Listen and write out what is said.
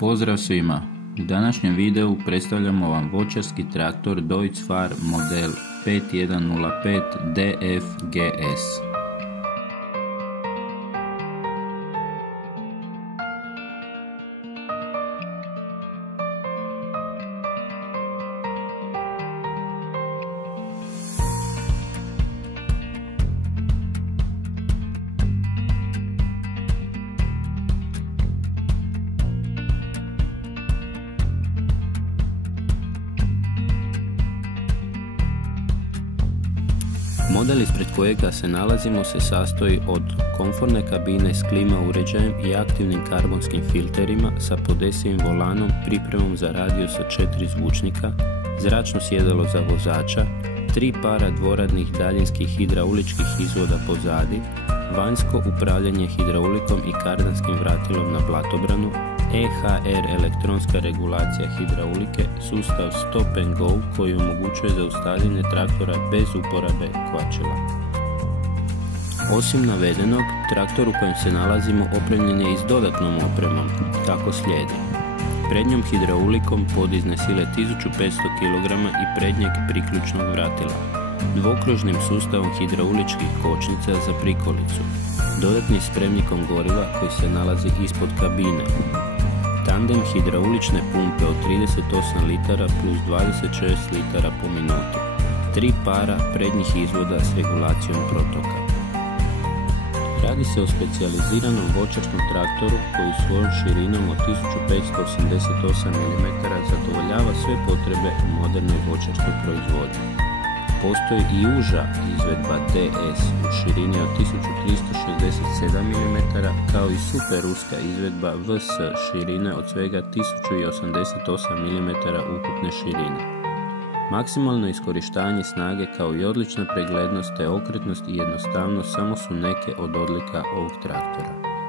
Pozdrav svima! U današnjem videu predstavljamo vam voćarski traktor Deutz-Fahr model 5105 DF-GS. Model ispred kojega se nalazimo se sastoji od komforne kabine s klima uređajem i aktivnim karbonskim filterima sa podesivim volanom, pripremom za radio sa 4 zvučnika, zračno sjedalo za vozača, 3 para dvoradnih daljinskih hidrauličkih izvoda pozadi, vanjsko upravljanje hidraulikom i kardanskim vratilom na blatobranu, EHR elektronska regulacija hidraulike, sustav Stop and Go koji omogućuje zaustavljanje traktora bez uporabe kvačila. Osim navedenog, traktor u kojem se nalazimo opremljen je i s dodatnom opremom, kako slijedi: prednjom hidraulikom podizne sile 1500 kg i prednjeg priključnog vratila, dvokružnim sustavom hidrauličkih kočnica za prikolicu, dodatnim spremnikom goriva koji se nalazi ispod kabine, tandem hidraulične pumpe od 38 litara plus 26 litara po minuti, 3 para prednjih izvoda s regulacijom protoka. Radi se o specijaliziranom voćarskom traktoru koji svojom širinom od 1588 mm zadovoljava sve potrebe u modernoj voćarskoj proizvodnji. Postoji i uža izvedba DS u širini od 1367 mm kao i super uska izvedba VS širine od svega 1088 mm ukupne širine. Maksimalno iskorištavanje snage kao i odlična preglednost te okretnost i jednostavnost samo su neke od odlika ovog traktora.